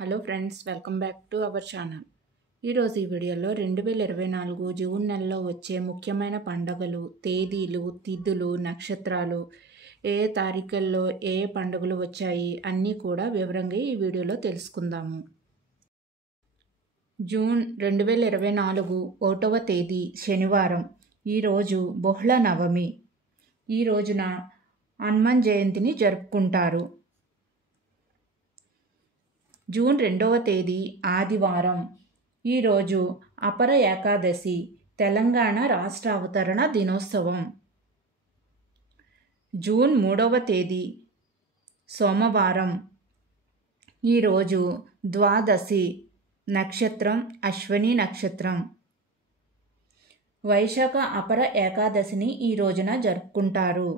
Hello friends, welcome back to our channel. ఈరోజు ఈ వీడియోలో 2024 జూన్ నెలలో వచ్చే ముఖ్యమైన పండుగలు, తేదీలు, తిథులు, నక్షత్రాలు, ఏ తారీఖుల్లో ఏ పండుగలు వచ్చాయి అన్నీ కూడా వివరంగా ఈ వీడియోలో తెలుసుకుందాము. జూన్ 2024 ఒకటవ తేదీ శనివారం. ఈరోజు బహుళ నవమి. ఈ రోజున హనుమాన్ జయంతిని జరుపుకుంటారు. జూన్ 2వ తేదీ ఆదివారం. ఈరోజు అపర ఏకాదశి, తెలంగాణ రాష్ట్ర అవతరణ దినోత్సవం. జూన్ 3వ తేదీ సోమవారం. ఈరోజు ద్వాదశి, నక్షత్రం అశ్విని నక్షత్రం. వైశాఖ అపర ఏకాదశిని ఈ రోజున జరుపుకుంటారు.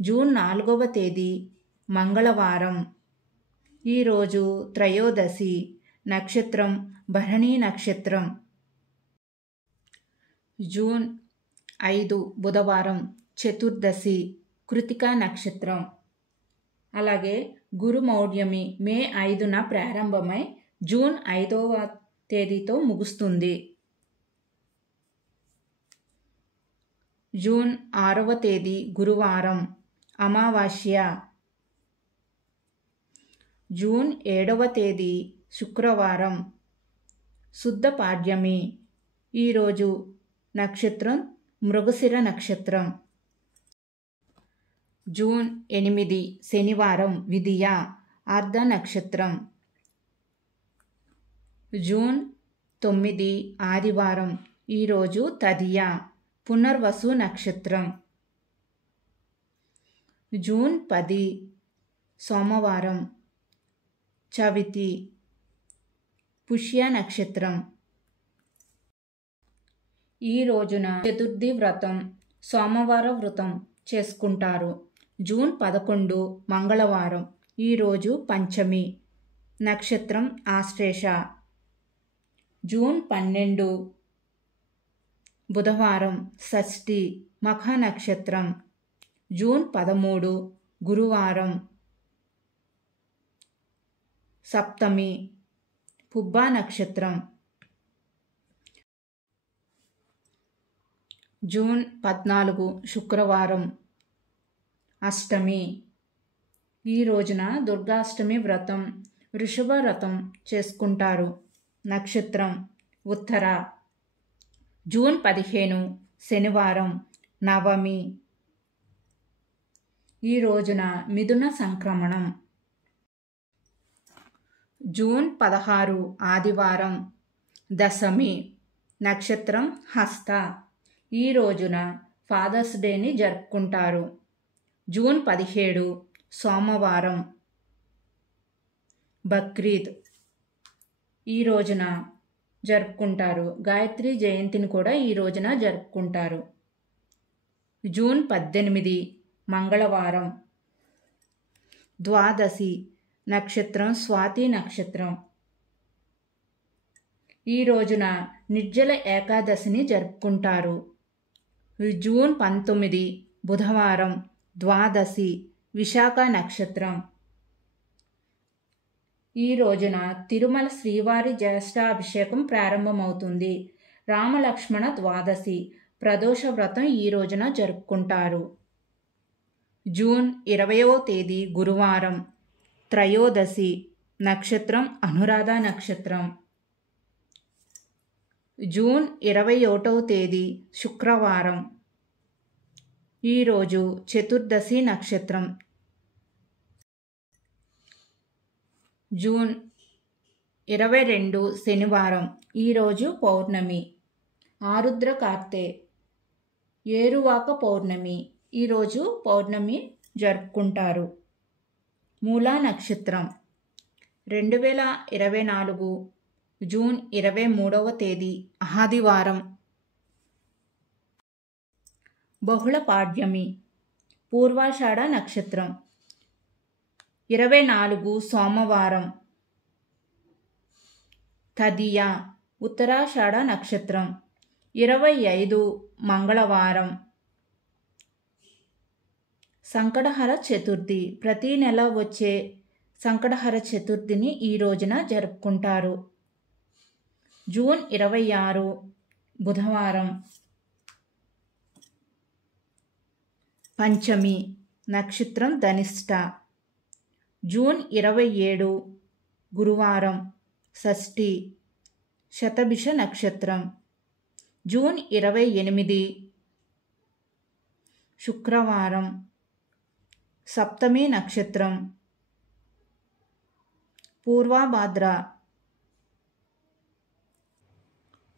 జూన్ 4వ తేదీ మంగళవారం. ఈరోజు త్రయోదశి, నక్షత్రం భరణి నక్షత్రం. జూన్ 5 బుధవారం, చతుర్దశి, కృతికా నక్షత్రం. అలాగే గురుమౌఢ్యమి మే 5న ప్రారంభమై జూన్ 5వ తేదీతో ముగుస్తుంది. జూన్ 6వ తేదీ గురువారం, అమావాస్య. జూన్ 7వ తేదీ శుక్రవారం, శుద్ధ పాడ్యమి. ఈరోజు నక్షత్రం మృగశిర నక్షత్రం. జూన్ 8 శనివారం, విదియ, అర్ధ నక్షత్రం. జూన్ 9 ఆదివారం. ఈరోజు తదియ, పునర్వసు నక్షత్రం. జూన్ 10 సోమవారం, చవితి, పుష్య నక్షత్రం. ఈ రోజున చతుర్థి వ్రతం, సోమవార వ్రతం చేసుకుంటారు. జూన్ 11 మంగళవారం. ఈరోజు పంచమి, నక్షత్రం ఆశ్లేష. జూన్ 12 బుధవారం, షష్ఠి, మఖ నక్షత్రం. జూన్ 13 గురువారం, సప్తమి, పుబ్బా నక్షత్రం. జూన్ 14 శుక్రవారం, అష్టమి. ఈ రోజున దుర్గాష్టమి వ్రతం, వృషభ వ్రతం చేసుకుంటారు. నక్షత్రం ఉత్తర. జూన్ 15 శనివారం, నవమి. ఈ రోజున మిథున సంక్రమణం. జూన్ 16 ఆదివారం, దశమి, నక్షత్రం హస్త. ఈ రోజున ఫాదర్స్ డేని జరుపుకుంటారు. జూన్ 17 సోమవారం, బక్రీద్ ఈ రోజున జరుపుకుంటారు. గాయత్రి జయంతిని కూడా ఈ రోజున జరుపుకుంటారు. జూన్ 18 మంగళవారం, ద్వాదశి, నక్షత్రం స్వాతి నక్షత్రం. ఈ రోజున నిర్జల ఏకాదశిని జరుపుకుంటారు. జూన్ 19 బుధవారం, ద్వాదశి, విశాఖ నక్షత్రం. ఈ రోజున తిరుమల శ్రీవారి జ్యేష్ఠాభిషేకం ప్రారంభమవుతుంది. రామలక్ష్మణ ద్వాదశి, ప్రదోష వ్రతం ఈ రోజున జరుపుకుంటారు. జూన్ 20వ తేదీ గురువారం, త్రయోదశి, నక్షత్రం అనురాధ నక్షత్రం. జూన్ 21వ తేదీ శుక్రవారం. ఈరోజు చతుర్దశి నక్షత్రం. జూన్ 22 శనివారం. ఈరోజు పౌర్ణమి, ఆరుద్ర కార్తె, ఏరువాక పౌర్ణమి. ఈరోజు పౌర్ణమి జరుపుకుంటారు. మూలా నక్షత్రం. 2024 జూన్ 23వ తేదీ ఆదివారం, బహుళ పాడ్యమి, పూర్వాషాఢ నక్షత్రం. 24 సోమవారం, తదియ, ఉత్తరాషాఢ నక్షత్రం. 25 మంగళవారం, సంకటహర చతుర్థి. ప్రతి నెల వచ్చే సంకటహర చతుర్థిని ఈ రోజున జరుపుకుంటారు. జూన్ 26 బుధవారం, పంచమి, నక్షత్రం ధనిష్ట. జూన్ 27 గురువారం, షష్ఠి, శతభిష నక్షత్రం. జూన్ 28 శుక్రవారం, సప్తమి నక్షత్రం, పూర్వభాద్ర.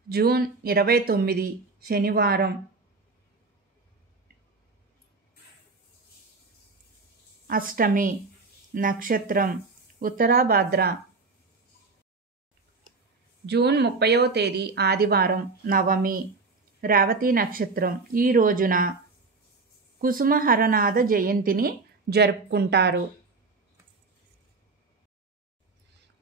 జూన్ 29 శనివారం, అష్టమి నక్షత్రం, ఉత్తరాభాద్ర. జూన్ 30వ తేదీ ఆదివారం, నవమి, రేవతి నక్షత్రం. ఈ రోజున కుసుమహరనాథ జయంతిని జరుపుకుంటారు.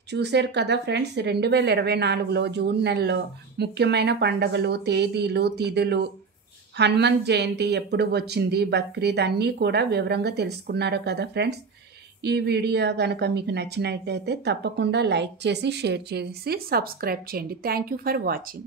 చూశారు కదా ఫ్రెండ్స్, 2024లో జూన్ నెలలో ముఖ్యమైన పండుగలు, తేదీలు, తిథులు, హనుమంత్ జయంతి ఎప్పుడు వచ్చింది, బక్రీద్ అన్నీ కూడా వివరంగా తెలుసుకున్నారు కదా ఫ్రెండ్స్. ఈ వీడియో కనుక మీకు నచ్చినట్లయితే తప్పకుండా లైక్ చేసి, షేర్ చేసి, సబ్స్క్రైబ్ చేయండి. Thank you for watching.